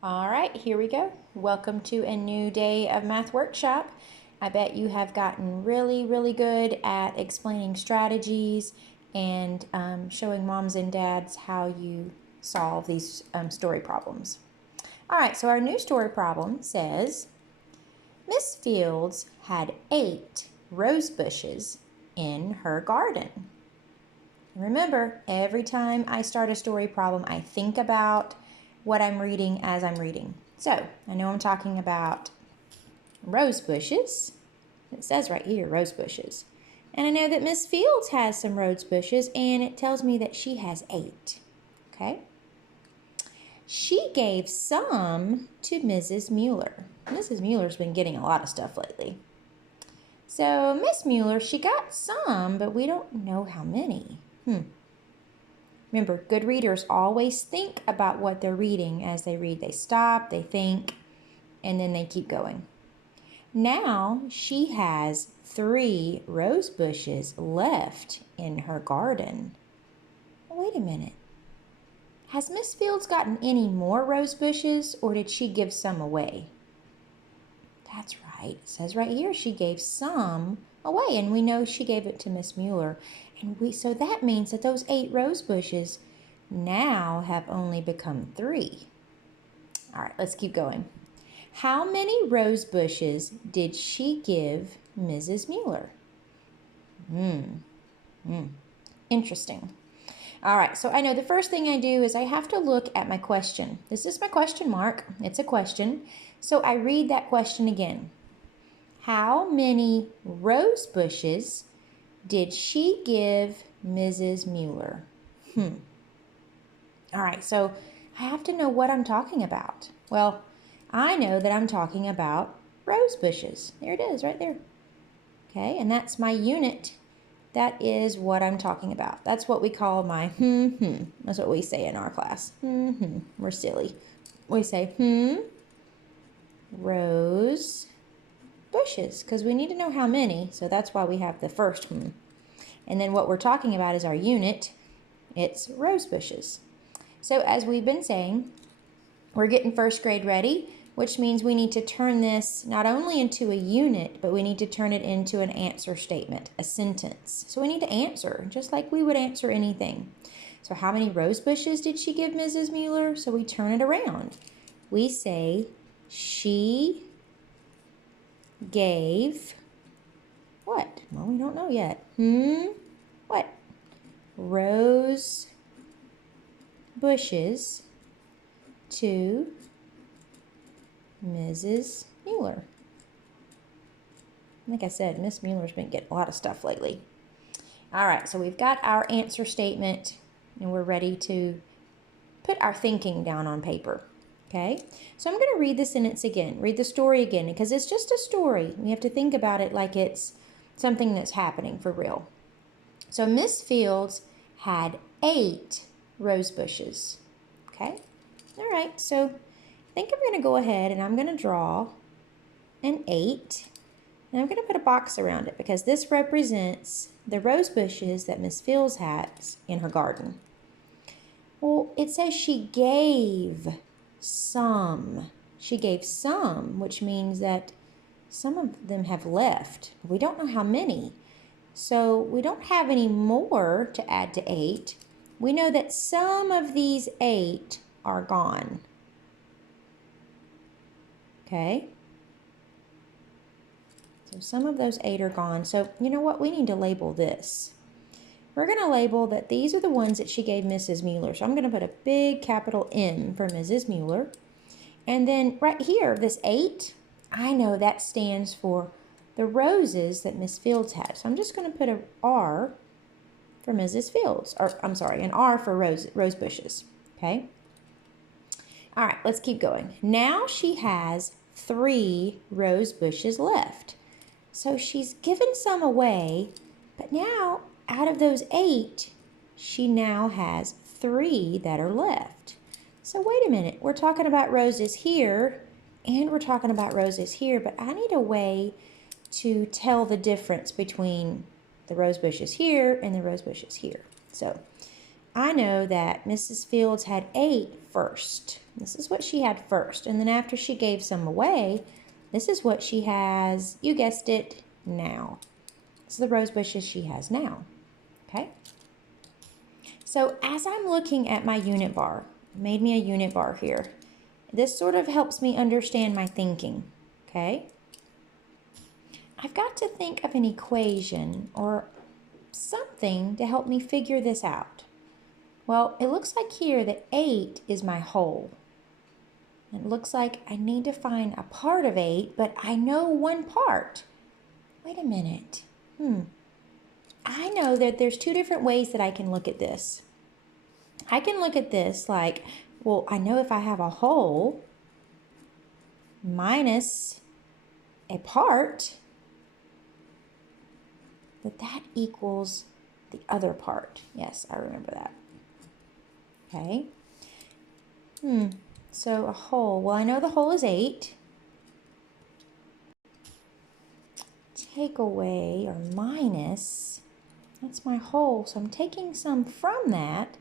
All right, here we go. Welcome to a new day of math workshop. I bet you have gotten really good at explaining strategies and showing moms and dads how you solve these story problems. All right, so our new story problem says, Miss Fields had 8 rose bushes in her garden. Remember, every time I start a story problem, I think about what I'm reading as I'm reading. So, I know I'm talking about rose bushes. It says right here, rose bushes. And I know that Miss Fields has some rose bushes, and it tells me that she has 8. Okay? She gave some to Mrs. Mueller. Mrs. Mueller's been getting a lot of stuff lately. So, Miss Mueller, she got some, but we don't know how many. Remember, good readers always think about what they're reading as they read. They stop, they think, and then they keep going. Now she has 3 rose bushes left in her garden. Wait a minute. Has Miss Fields gotten any more rose bushes, or did she give some away? That's right. It says right here she gave some away, and we know she gave it to Miss Mueller. So that means that those 8 rose bushes now have only become 3. All right, let's keep going. How many rose bushes did she give Mrs. Mueller? Interesting. All right, so I know the first thing I do is I have to look at my question. This is my question mark. It's a question. So I read that question again. How many rose bushes did she give Mrs. Mueller? All right, so I have to know what I'm talking about. Well, I know that I'm talking about rose bushes. There it is, right there. Okay, and that's my unit. That is what I'm talking about. That's what we call my That's what we say in our class. We're silly. We say rose bushes, because we need to know how many, so that's why we have the first And then what we're talking about is our unit. It's rose bushes. So as we've been saying, we're getting first grade ready, which means we need to turn this not only into a unit, but we need to turn it into an answer statement, a sentence. So we need to answer, just like we would answer anything. So how many rose bushes did she give Mrs. Mueller? So we turn it around. We say, she gave what? Well, we don't know yet. What? Rose bushes to Mrs. Mueller. Like I said, Miss Mueller's been getting a lot of stuff lately. All right, so we've got our answer statement, and we're ready to put our thinking down on paper. Okay, so I'm going to read the sentence again, read the story again, because it's just a story. We have to think about it like it's something that's happening for real. So Miss Fields had 8 rose bushes. Okay, all right, so I think I'm going to go ahead and I'm going to draw an 8. And I'm going to put a box around it because this represents the rose bushes that Miss Fields has in her garden. Well, it says she gave some. She gave some, which means that some of them have left. We don't know how many. So we don't have any more to add to 8. We know that some of these 8 are gone. Okay? So some of those 8 are gone. So you know what? We need to label this. We're going to label that these are the ones that she gave Mrs. Mueller. So I'm going to put a big capital M for Mrs. Mueller. And then right here, this 8, I know that stands for the roses that Miss Fields had. So I'm just going to put an R for Mrs. Fields. Or I'm sorry, an R for rose bushes. Okay? All right, let's keep going. Now she has 3 rose bushes left. So she's given some away, but now out of those 8, she now has 3 that are left. So wait a minute, we're talking about roses here and we're talking about roses here, but I need a way to tell the difference between the rose bushes here and the rose bushes here. So I know that Mrs. Fields had 8 first. This is what she had first. And then after she gave some away, this is what she has, you guessed it, now. This is the rose bushes she has now. Okay? So as I'm looking at my unit bar, I made me a unit bar here. This sort of helps me understand my thinking. Okay? I've got to think of an equation or something to help me figure this out. Well, it looks like here that 8 is my whole. It looks like I need to find a part of 8, but I know one part. Wait a minute. I know that there's 2 different ways that I can look at this. I can look at this like, well, I know if I have a whole minus a part, that equals the other part. Yes, I remember that. Okay. So a whole, well, I know the whole is 8. Take away or minus, that's my whole, so I'm taking some from that.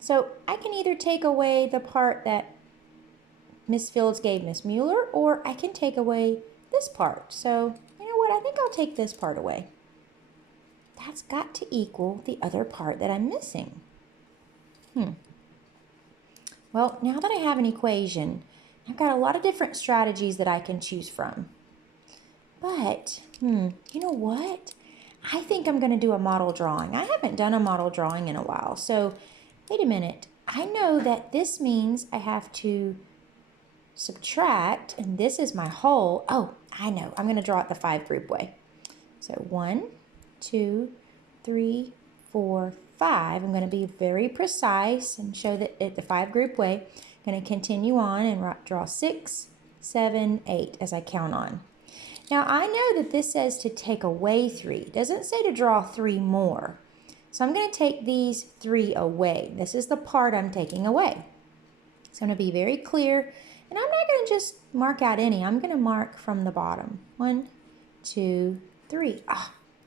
So I can either take away the part that Miss Fields gave Miss Mueller, or I can take away this part. So, you know what, I think I'll take this part away. That's got to equal the other part that I'm missing. Well, now that I have an equation, I've got a lot of different strategies that I can choose from. But, you know what? I think I'm going to do a model drawing. I haven't done a model drawing in a while. So, wait a minute. I know that this means I have to subtract, and this is my whole. Oh, I know. I'm going to draw it the 5 group way. So 1, 2, 3, 4, 5. I'm going to be very precise and show that at the 5 group way. I'm going to continue on and draw 6, 7, 8 as I count on. Now I know that this says to take away 3. It doesn't say to draw 3 more. So I'm going to take these 3 away. This is the part I'm taking away. So I'm going to be very clear. And I'm not going to just mark out any. I'm going to mark from the bottom. 1, 2, 3.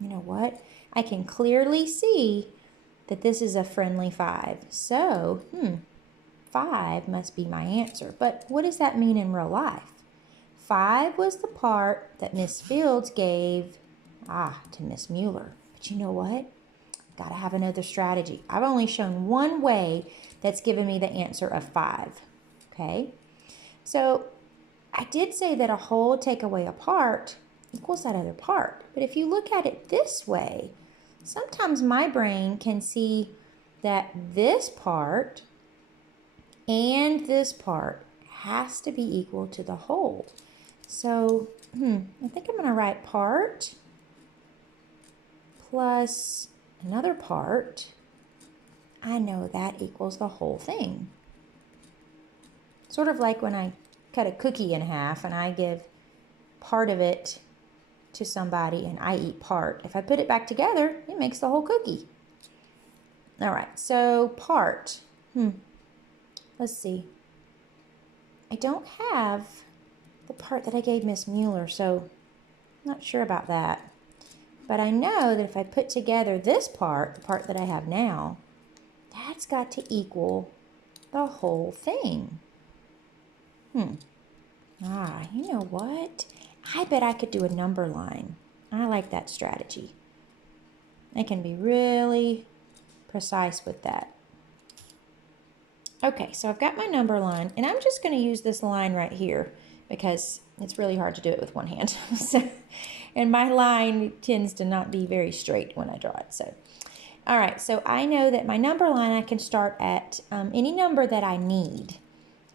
You know what? I can clearly see that this is a friendly 5. So, 5 must be my answer. But what does that mean in real life? 5 was the part that Miss Fields gave, to Miss Mueller. But you know what? Got to have another strategy. I've only shown one way that's given me the answer of 5. Okay? So, I did say that a whole take away a part equals that other part. But if you look at it this way, sometimes my brain can see that this part and this part has to be equal to the whole. So, I think I'm going to write part plus another part. I know that equals the whole thing. Sort of like when I cut a cookie in half and I give part of it to somebody and I eat part. If I put it back together, it makes the whole cookie. All right, so part. Let's see. I don't have the part that I gave Miss Mueller, so I'm not sure about that. But I know that if I put together this part, the part that I have now, that's got to equal the whole thing. You know what? I bet I could do a number line. I like that strategy. I can be really precise with that. Okay, so I've got my number line, and I'm just going to use this line right here because it's really hard to do it with one hand. And my line tends to not be very straight when I draw it. So, all right, so I know that my number line, I can start at any number that I need.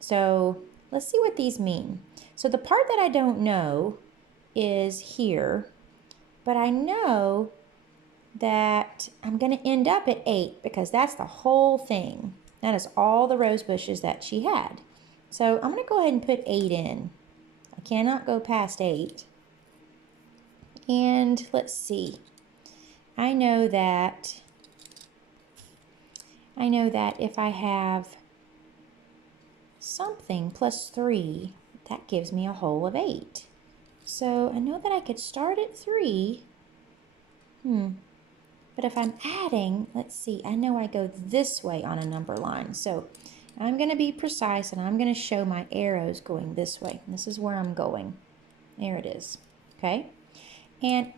So let's see what these mean. So the part that I don't know is here, but I know that I'm going to end up at 8 because that's the whole thing. That is all the rose bushes that she had. So I'm going to go ahead and put 8 in. I cannot go past 8. And let's see. I know that if I have something plus 3, that gives me a whole of 8. So I know that I could start at 3. But if I'm adding, let's see, I know I go this way on a number line. So I'm going to be precise and I'm going to show my arrows going this way. This is where I'm going. There it is. Okay. And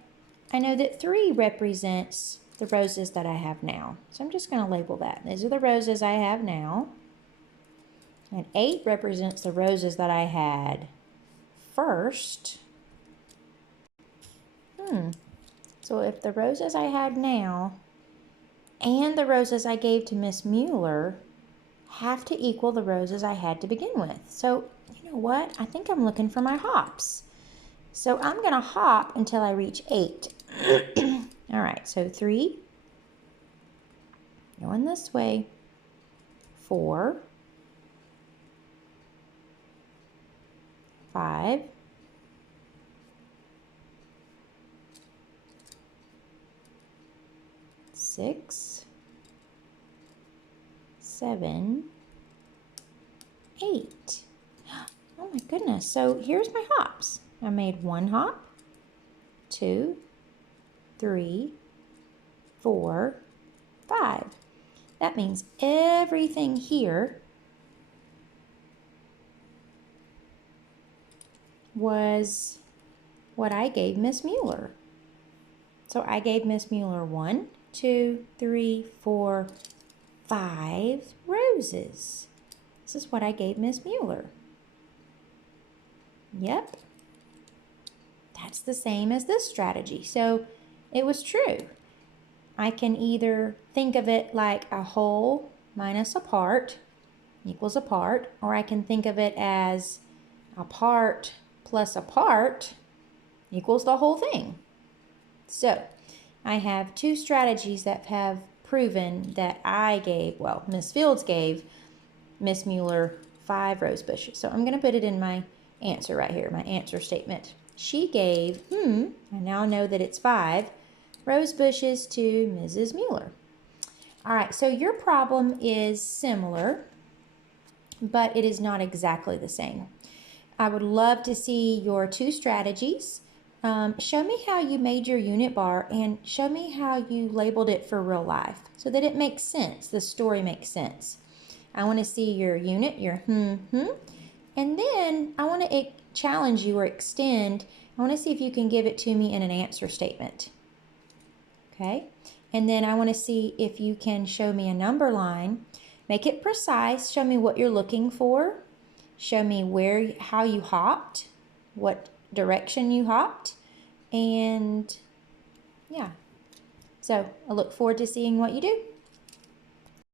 I know that 3 represents the roses that I have now. So I'm just going to label that. These are the roses I have now. And 8 represents the roses that I had first. So if the roses I had now and the roses I gave to Miss Mueller have to equal the roses I had to begin with. So you know what? I think I'm looking for my hops. So I'm going to hop until I reach 8. All right, so 3, going this way, 4, 5, 6, 7, 8. Oh my goodness. So here's my hops. I made 1 hop, 2, 3, 4, 5. That means everything here was what I gave Miss Mueller. So I gave Miss Mueller 1, 2, 3, 4, 5 roses. This is what I gave Miss Mueller. Yep. That's the same as this strategy. So it was true. I can either think of it like a whole minus a part equals a part, or I can think of it as a part plus a part equals the whole thing. So I have 2 strategies that have proven that I gave, well, Miss Fields gave Miss Mueller 5 rose bushes. So I'm going to put it in my answer right here, my answer statement. She gave, I now know that it's 5 rose bushes to Mrs. Mueller. All right, so your problem is similar, but it is not exactly the same. I would love to see your 2 strategies. Show me how you made your unit bar and show me how you labeled it for real life so that it makes sense, the story makes sense. I want to see your unit, your and then I want to challenge you or extend. I want to see if you can give it to me in an answer statement. Okay, and then I want to see if you can show me a number line. Make it precise. Show me what you're looking for. Show me how you hopped, what direction you hopped, and yeah. So I look forward to seeing what you do.